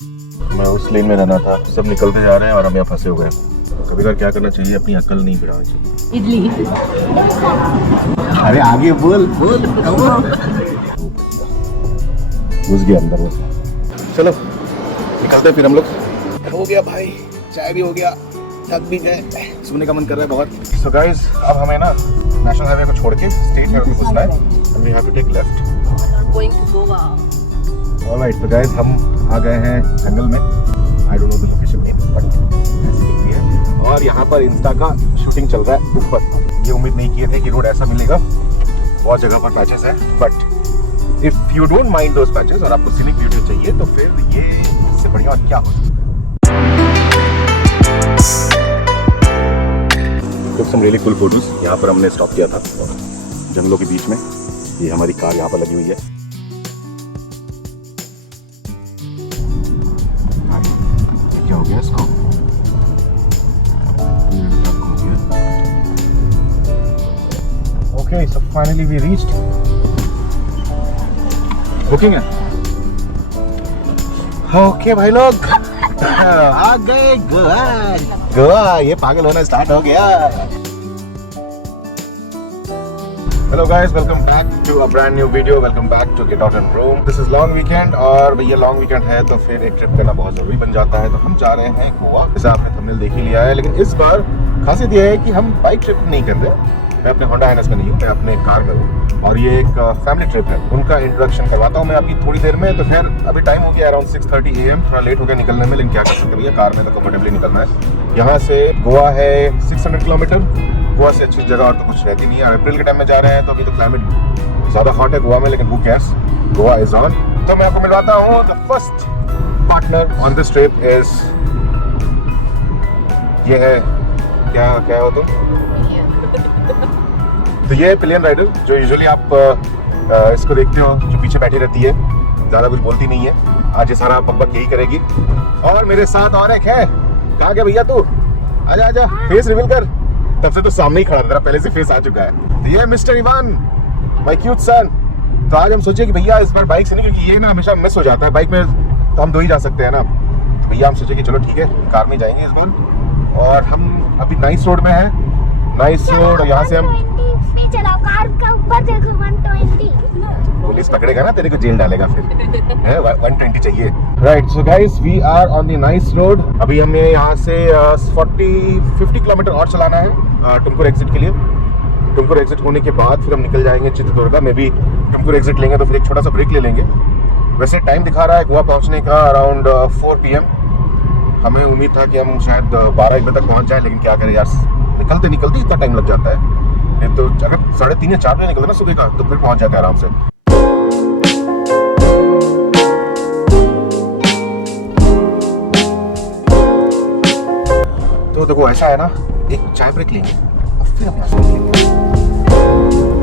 मैं उस लेन में रहना था, सब निकलते जा रहे हैं और हम यहाँ फंसे हुए हैं। कभी कभार क्या करना चाहिए, अपनी अकल नहीं बिगाड़नी चाहिए। इडली। अरे आगे बोल बोल। घुस गया अंदर बस। चलो निकलते हैं फिर हम लोग। हो गया भाई, चाय भी हो गया, थक भी गए, सोने का मन कर रहा है बहुत। सो गाइस, अब हमें ना नेशनल हाईवे को छोड़ के स्टेट हाईवे पे घुसना है। And we have to take left. Going to Goa. Alright, तो गाइस हम आ गए हैं जंगल में। I don't know the location name, but ऐसी दिखती है। और यहाँ पर इंस्टा का शूटिंग चल रहा है ऊपर। ये उम्मीद नहीं किए थे कि रोड ऐसा मिलेगा, बहुत जगह पर पैचेस है, but if you don't mind those patches और आपको सीनिक ब्यूटी चाहिए तो फिर ये इससे बढ़िया और क्या हो। टुक सम रियली कूल फोटोज। यहाँ पर हमने स्टॉप किया था जंगलों के बीच में। ये हमारी कार यहाँ पर लगी हुई है। क्या हो गया इसको? Okay, so finally we reached. Booking है। ओके भाई लोग आ गए गोवा। गोवा, ये पागल होना स्टार्ट हो गया। Hello guys, welcome back to a brand new video. Welcome back to get out and room. This is long weekend और भैया लॉन्ग वीकेंड है तो फिर एक ट्रिप करना बहुत जरूरी बन जाता है। तो हम जा रहे हैं गोवा, जैसे आपने थंबनेल देख ही लिया है। लेकिन इस बार खासियत यह है कि हम बाइक ट्रिप नहीं कर रहे। मैं अपने होंडा हाइनस में नहीं हूँ, मैं अपने कार में हूँ और ये एक फैमिली ट्रिप है। उनका इंट्रोडक्शन करवाता हूँ मैं अभी थोड़ी देर में। तो फिर अभी टाइम हो गया अराउंड 6:30 AM। थोड़ा लेट हो गया निकलने में, लेकिन क्या कर सकते भैया, कार में तो कंफर्टेबली निकलना है। यहाँ से गोवा है 600 किलोमीटर। गोवा से अच्छी जगह और तो कुछ रहती नहीं है। अप्रैल के टाइम में जा रहे हैं तो अभी तो क्लाइमेट ज़्यादा हॉट है गोवा में, लेकिन हू केयर्स, गोवा इज ऑन। तो मैं आपको मिलवाता हूँ the first partner on this trip is, ये है क्या क्या हो तुम? तो ये है पिलियन राइडर, जो यूजुअली आप इसको देखते हो, जो पीछे बैठी रहती है, ज़्यादा कुछ बोलती नहीं है। आज ये सारा बकबक यही करेगी। और मेरे साथ और एक है। कहाँ गया भैया तू? आजा आजा, फेस रिवील कर। तब से तो सामने ही खड़ा था, पहले से फेस आ चुका है। तो ये मिस्टर इवान, माय क्यूट सन। तो आज हम सोचे कि भैया इस बार बाइक से नहीं, क्योंकि ये ना हमेशा मिस हो जाता है। बाइक में तो हम दो ही जा सकते हैं ना। तो भैया हम सोचे कि चलो ठीक है, कार में जाएंगे इस बार। और हम अभी नाइस रोड में है। नाइस रोड, और यहाँ से हम चलाओ, कार का ऊपर देखो 120। पुलिस पकड़ेगा ना, तेरे को जेल डालेगा फिर। है 120 चाहिए। Right, so guys we are on the nice road. अभी हमें यहाँ से 50 किलोमीटर और चलाना है टुमकुर एग्जिट के लिए। टुमकुर एग्जिट होने के बाद फिर हम निकल जाएंगे चित्रदुर्गा में। भी टुमकुर एग्जिट लेंगे तो फिर एक छोटा सा ब्रेक ले लेंगे। वैसे टाइम दिखा रहा है गोवा पहुँचने का अराउंड 4 PM। हमें उम्मीद था कि हम शायद 12-1 बजे तक पहुँच जाए, लेकिन क्या करें यार, निकलते इतना टाइम लग जाता है। नहीं तो अगर 3:30 या 4 बजे निकलते ना सुबह का, तो फिर पहुँच जाते हैं आराम से। तो देखो ऐसा है ना, एक चाय ब्रेक लेंगे और फिर हम यहाँ से निकलेंगे।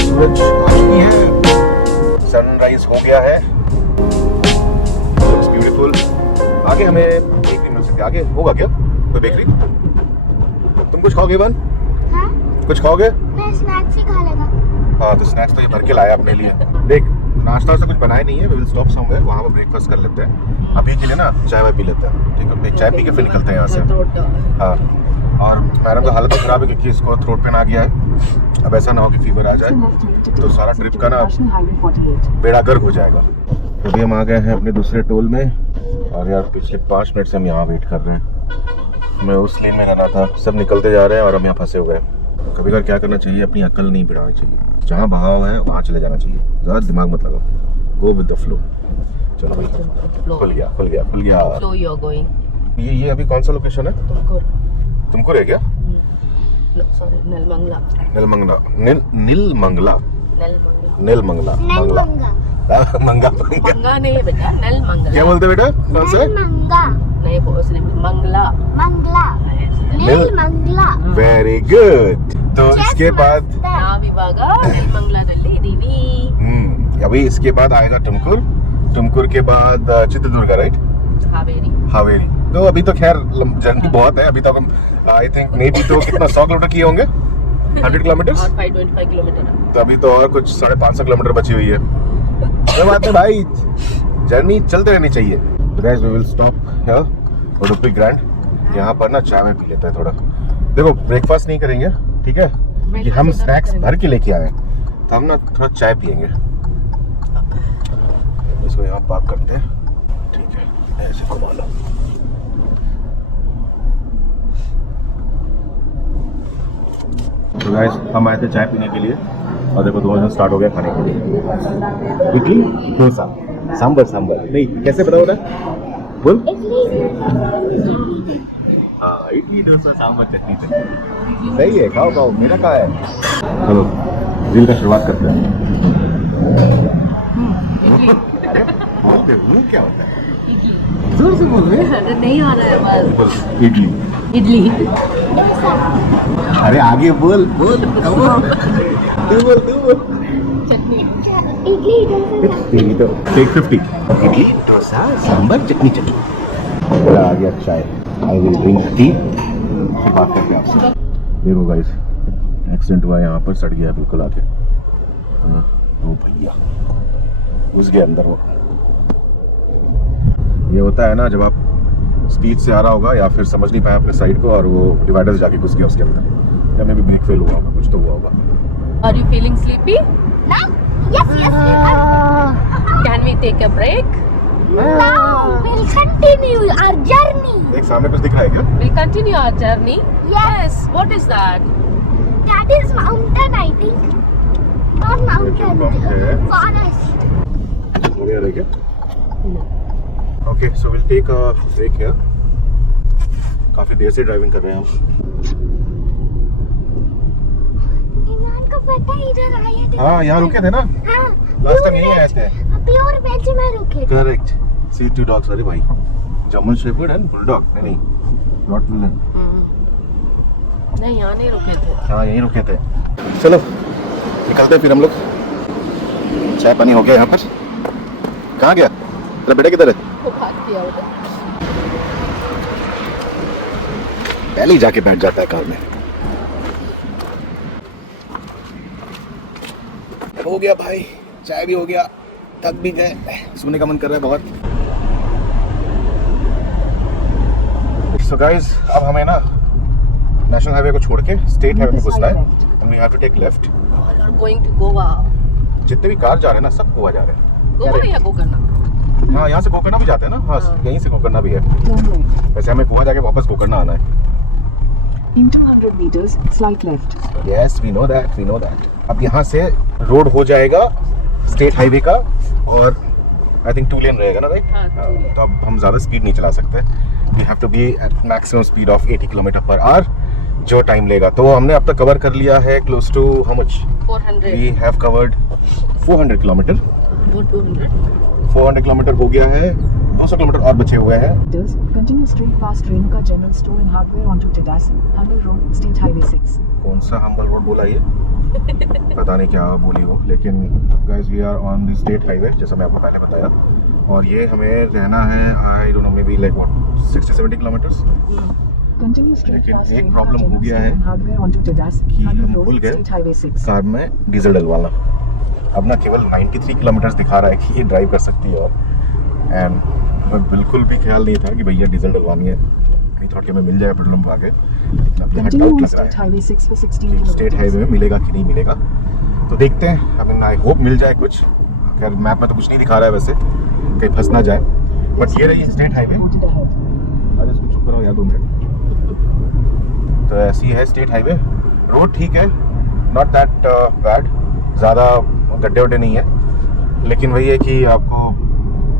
सूरज आ चुकी है, सनराइज हो गया है, लुक्स ब्यूटीफुल। आगे हमें बेकरी मिल सकती है। आगे होगा क्या कोई बेकरी? तुम कुछ खाओगे इवान? हाँ? कुछ खाओगे? मैं स्नैक्स ही खा लेगा। हाँ, तो स्नैक्स तो ये भर के लाया अपने लिए। देख, नाश्ता से कुछ बनाए नहीं है। वी विल स्टॉप समवेयर, वहाँ पर ब्रेकफास्ट कर लेते हैं। अभी के लिए ना चाय वाय पी लेते हैं, ठीक है? एक चाय पी के फिर निकलते हैं यहाँ से। हाँ, और मैडम का हालत खराब है क्योंकि इसको थ्रोट पेन आ गया है। अब ऐसा ना हो कि फीवर आ जाए तो सारा ट्रिप का ना बेड़ा गर्क हो जाएगा। तो अभी हम आ गए हैं अपने दूसरे टोल में और यार पिछले 5 मिनट से हम यहाँ वेट कर रहे हैं। मैं उस लेन में रहना था, सब निकलते जा रहे हैं और हम यहाँ फंसे हुए हैं। कभी कभार क्या करना चाहिए, अपनी अकल नहीं बिगाड़नी चाहिए। जहाँ बहाव है वहाँ चले जाना चाहिए, ज़्यादा दिमाग मत लगाओ, गो विद द फ्लो। चलो भाई, खुल गया। Flow you are going. ये अभी कौन सा लोकेशन है? तुमकुर है क्या? सॉरी, नेलमंगला। नीलमंगला मंगा नहीं बेटा, नेलमंगला। क्या बोलते बेटा? कौन से? मंगा नहीं, वो उसने मंगला। मंगला नीलमंगला। Very good. तो इसके बाद विभागा नेलमंगला दिल्ली दीदी। अभी इसके बाद आएगा टुमकुर के बाद चित्रदुर्गा, राइट? हावेरी। तो अभी तो खैर जर्नी बहुत है। अभी तक हम आई थिंक मे भी तो कितना 100 किलोमीटर किए होंगे, 100 किलोमीटर और 525 किलोमीटर। तो अभी तो और कुछ 550 किलोमीटर बची हुई है। कोई बात नहीं भाई, जर्नी चलते रहनी चाहिए। तो guys we will stop here Udupi grand. यहाँ पर ना चाय में पी लेते हैं थोड़ा। देखो ब्रेकफास्ट नहीं करेंगे, ठीक है, क्योंकि हम स्नैक्स भर के लेके आए हैं, तो हम ना थोड़ा चाय पियेंगे। इसको यहाँ पार्क करते हैं, ठीक है, ऐसे घुमा लो। तो गाइस हम आए थे चाय पीने के लिए और देखो दोनों स्टार्ट हो गया खाने के लिए। इडली डोसा सांबर नहीं, कैसे पता होता है बोल? हाँ इडली डोसा सांबर चटनी सही है, खाओ खाओ, मेरा कहाँ है। चलो रील का शुरुआत करते हैं। बोलते वो क्या होता है? जोर से बोल रहे नहीं आ रहा है बस। इडली इडली अरे आगे बोल तू बोल चटनी इडली डोसा तेरी तो टेक 50 इडली डोसा सांबर चटनी बोला आ गया चाय। आई विल ड्रिंक टी, फिर बात करते हैं आपसे। देखो गाइस एक्सीडेंट हुआ यहाँ पर, सड़ गया बिल्कुल आके। ओ भैया घुस गया अंदर वो। ये होता है ना जब आप स्पीड से आ रहा होगा या फिर समझ नहीं पाया अपने साइड को और वो डिवाइडर से जाके घुस गया उसके अंदर, या मे भी ब्रेक फेल हुआ होगा, कुछ तो हुआ होगा। Are you feeling sleepy? No. Yes. Can we take a break? No. We'll continue our journey. एक सामने कुछ दिख रहा है क्या? We'll continue our journey. Yes. What is that? That is mountain, I think. Not mountain. Okay. Forest. हो गया है क्या? Okay so will take a break here. काफी देर से ड्राइविंग कर रहे हैं हम। ईमान को पता है इधर आए थे। हाँ यहाँ रुके थे ना हाँ। लास्ट टाइम, यहीं आए थे। प्योर वेज में रुके थे। करेक्ट। सी टू डॉग्स, अरे भाई जर्मन शेफर्ड एंड बुलडॉग, नहीं रॉटविलर। नहीं यहाँ नहीं रुके थे। हाँ यहीं रुके थे। चलो निकलते हैं फिर हम लोग। चाय पानी हो गया यहाँ पर। कहाँ गया तेरा बेटा, किधर है? वो भाग गया उधर। पहले ही जाके बैठ जाता है कार में। हो गया भाई, चाय भी हो गया, थक भी गए, सोने का मन कर रहा है बहुत। सो गाइस अब हमें ना नेशनल हाईवे को छोड़ के स्टेट हाईवे में घुसना है and we have to take left. All are going to Goa. जितने भी कार जा रहे हैं ना सब गोवा जा रहे हैं। गोवा या गोकर्ण? हाँ यहाँ से गोकर्णा भी जाते हैं ना। हाँ यहीं से गोकर्णा भी है। वैसे हमें गोवा जाके वापस गोकर्णा आना है। In 200 meters, slight left. Yes, we know that. अब यहाँ से रोड हो जाएगा स्टेट हाईवे का और आई थिंक 2 लेन रहेगा ना राइट? हाँ, 2 लेन। तो अब हम ज़्यादा स्पीड नहीं चला सकते। We have to be at maximum speed of 80 km/h जो टाइम लेगा। तो हमने अब तक कवर कर लिया है close to how much? 400. We have covered 400 kilometres. वो 200. 400 किलोमीटर हो गया है, 200 किलोमीटर और बचे हुए हैं। Meters, continue straight past Renuka General Store and Hardware onto Tidas, Humble Road, State Highway 6. कौन सा हम्बल रोड बोला ये? पता नहीं क्या बोली वो, लेकिन guys we are on the state highway जैसा मैं आपको पहले बताया। और ये हमें रहना है आई don't no may be like what 60-70 kilometres. Continue straight लेकिन past एक Renuka प्रॉब्लम हो General गया Store है and Hardware onto Tidas, कि हम Humble भूल Road, गए State Highway 6. कार में डीजल डलवाना। अब ना केवल 93 किलोमीटर दिखा रहा है कि ये ड्राइव कर सकती है, और एंड मैं बिल्कुल भी ख्याल नहीं था कि भैया डीजल डलवानी है। आई थॉट कि मैं मिल जाएगा पेट्रोल पंप आके, लेकिन अब यहाँ Continue डाउट on लग रहा State है Highway 6 for 16 कि स्टेट kilometers. हाईवे में मिलेगा कि नहीं मिलेगा। तो देखते हैं, अब आई होप मिल जाए कुछ। खैर मैप में तो कुछ नहीं दिखा रहा है वैसे, कहीं फंस ना जाए, बट ये रही स्टेट हाईवे। Reported ahead. आज इसको चुप कराओ यार 2 मिनट। तो ऐसी है स्टेट हाईवे। रोड ठीक है, नॉट दैट बैड, ज़्यादा गड्ढे वड्ढे नहीं है, लेकिन वही है कि आपको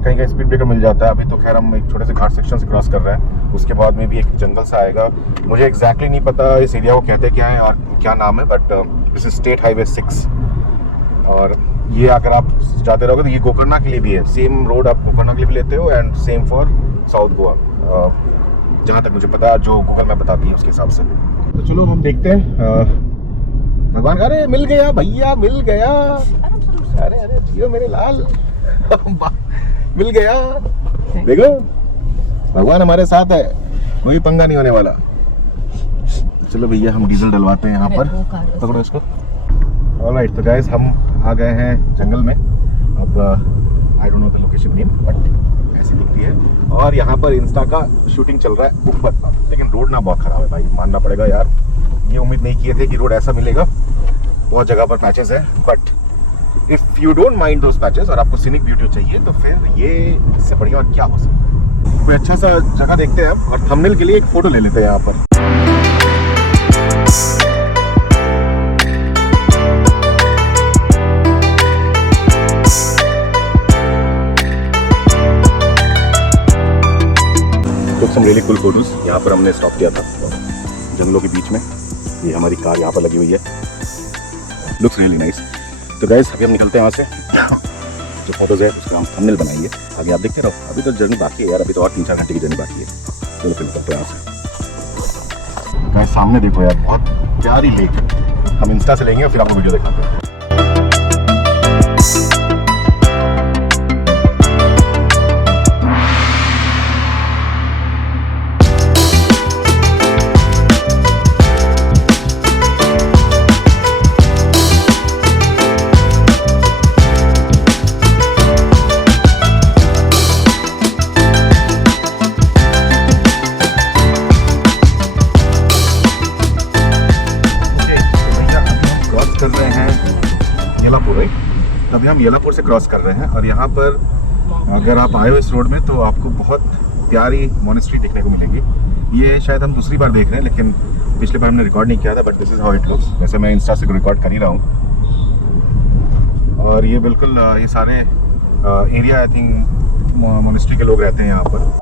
कहीं कहीं स्पीड ब्रेकर मिल जाता है। अभी तो खैर हम एक छोटे से घाट सेक्शन से क्रॉस कर रहे हैं, उसके बाद में भी एक जंगल सा आएगा। मुझे एग्जैक्टली नहीं पता इस एरिया को कहते क्या है और क्या नाम है, but this is state highway 6। और ये अगर आप जाते रहोगे तो ये गोकर्णा के लिए भी है, सेम रोड आप गोकर्णा के लिए भी लेते हो and same for south Goa, जहाँ तक मुझे पता, जो गूगल मैप बताती है उसके हिसाब से। तो चलो हम देखते हैं। भगवान, अरे मिल गया भैया, मिल गया। अरे अरे जियो मेरे लाल, मिल गया। देखो भगवान हमारे साथ है, कोई पंगा नहीं होने वाला। चलो भैया हम डीजल डलवाते हैं यहाँ पर, पकड़ो इसको। ऑलराइट, तो गाइस हम आ गए हैं जंगल में। अब आई don't know the location name, but ऐसा ऐसी दिखती है। और यहाँ पर इंस्टा का शूटिंग चल रहा है ऊपर, लेकिन रोड ना बहुत खराब है भाई, मानना पड़ेगा यार। ये उम्मीद नहीं किए थे कि रोड ऐसा मिलेगा, बहुत जगह पर पैचेस है, but if you don't mind those patches और आपको सीनिक ब्यूटी चाहिए तो फिर ये इससे बढ़िया और क्या हो सकता है। कोई अच्छा सा जगह देखते हैं और थंबनेल के लिए एक फ़ोटो ले लेते हैं यहाँ पर। Some really cool photos. यहाँ पर हमने स्टॉप किया था जंगलों के बीच में, ये हमारी कार यहाँ पर लगी हुई है, लुक्स रियली नाइस। तो गाइस अभी हम निकलते हैं यहाँ से, जो फोटोज है उसका हम थंबनेल बनाएंगे, आगे आप देखते रहो। अभी तो जर्नी बाकी है यार, अभी तो और 3-4 घंटे की जर्नी बाकी है। चलो फिर निकलते हैं यहाँ से। गाइस सामने देखो यार, बहुत प्यारी लेक है। हम इंस्टा से लेंगे और फिर आपको वीडियो दिखाते हैं। कर रहे हैं येलापुर, राइट? अभी हम येलापुर से क्रॉस कर रहे हैं और यहाँ पर अगर आप आए हो इस रोड में तो आपको बहुत प्यारी मोनेस्ट्री देखने को मिलेंगी। ये शायद हम दूसरी बार देख रहे हैं, लेकिन पिछले बार हमने रिकॉर्ड नहीं किया था, but this is how it looks. वैसे मैं इंस्टा से रिकॉर्ड कर ही रहा हूँ। और ये बिल्कुल ये सारे एरिया आई थिंक मोनेस्ट्री के लोग रहते हैं यहाँ पर।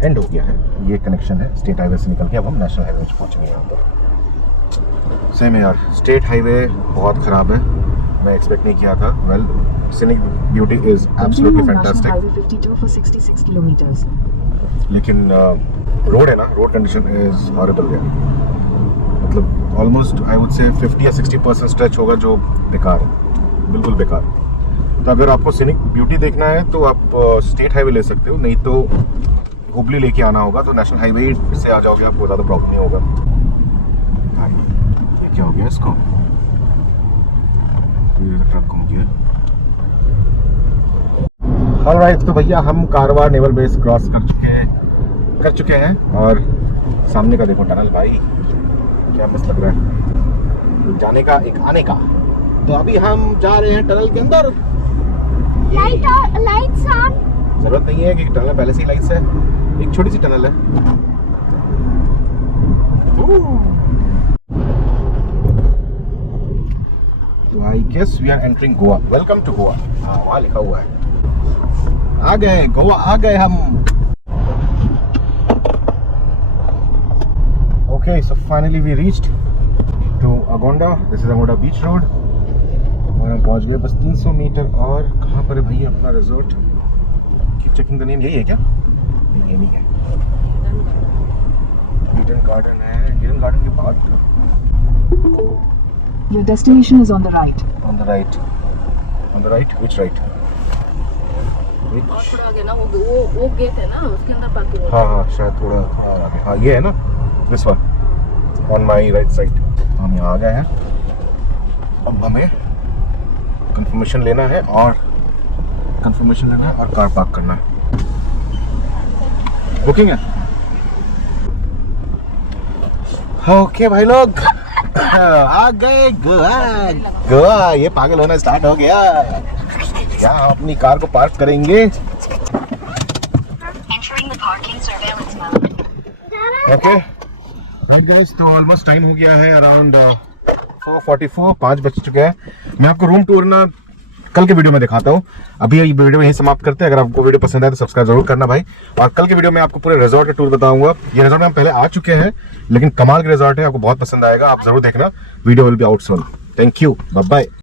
एंड हो गया है, ये कनेक्शन है स्टेट हाईवे से निकल के, अब हम नेशनल हाईवे में पहुंच गए यहाँ पर। सही में यार स्टेट हाईवे बहुत ख़राब है, मैं एक्सपेक्ट नहीं किया था। Well scenic beauty is absolutely fantastic, लेकिन रोड है ना, रोड कंडीशन इज़ हॉरिबल यार। मतलब ऑलमोस्ट आई वुड से 50 या 60% स्ट्रेच होगा जो बेकार है, बिल्कुल बेकार। तो अगर आपको सीनिक ब्यूटी देखना है तो आप स्टेट हाईवे ले सकते हो, नहीं तो हुबली लेके आना होगा, तो नेशनल हाईवे से आ जाओगे, आपको ज़्यादा प्रॉब्लम नहीं होगा। ये क्या हो गया इसको, ट्रक घूम गया। ऑलराइट, तो भैया हम कारवार नेवल बेस क्रॉस कर चुके हैं और सामने का देखो टनल भाई, क्या मस्त लग रहा है जाने का एक आने का। तो अभी हम जा रहे हैं टनल के अंदर। Lights on. जरूरत नहीं है क्योंकि टनल पहले से ही लाइट्स है, एक छोटी सी टनल है। तो I guess we are entering Goa. Welcome to Goa. हाँ वहाँ लिखा हुआ है, आ गए गोवा, आ गए हम। Okay so finally we reached to Agonda. This is Agonda beach road और हम पहुंच गए बस 300 मीटर। और कहाँ पर है भैया अपना resort? Keep checking the name. यही है क्या? नहीं, ये नहीं है, हिडन गार्डन है। हिडन गार्डन के बाद Your destination is on the right. on the right, which right? और थोड़ा आगे ना वो गेट है ना, उसके अंदर पार्किंग है। हाँ शायद थोड़ा और आगे। हाँ ये है ना, this one on my right side. हम यहाँ आ गए हैं, अब हमें कंफर्मेशन लेना है और कार पार्क करना है। बुकिंग है। ओके भाई लोग आ गए गोवा। ये पागल होना स्टार्ट हो गया। यहाँ अपनी कार को पार्क करेंगे। ओके गाइस, तो ऑलमोस्ट टाइम हो गया है अराउंड 4:44, 5 बज चुके हैं। मैं आपको रूम टूर ना कल के वीडियो में दिखाता हूँ। अभी ये वीडियो यहीं समाप्त करते हैं। अगर आपको वीडियो पसंद आए तो सब्सक्राइब जरूर करना भाई। और कल के वीडियो में आपको पूरे रिजॉर्ट का टूर बताऊंगा। ये रिजॉर्ट में हम पहले आ चुके हैं, लेकिन कमाल का रिजॉर्ट है, आपको बहुत पसंद आएगा। आप जरूर देखना, video will be out soon. Thank you, bye bye.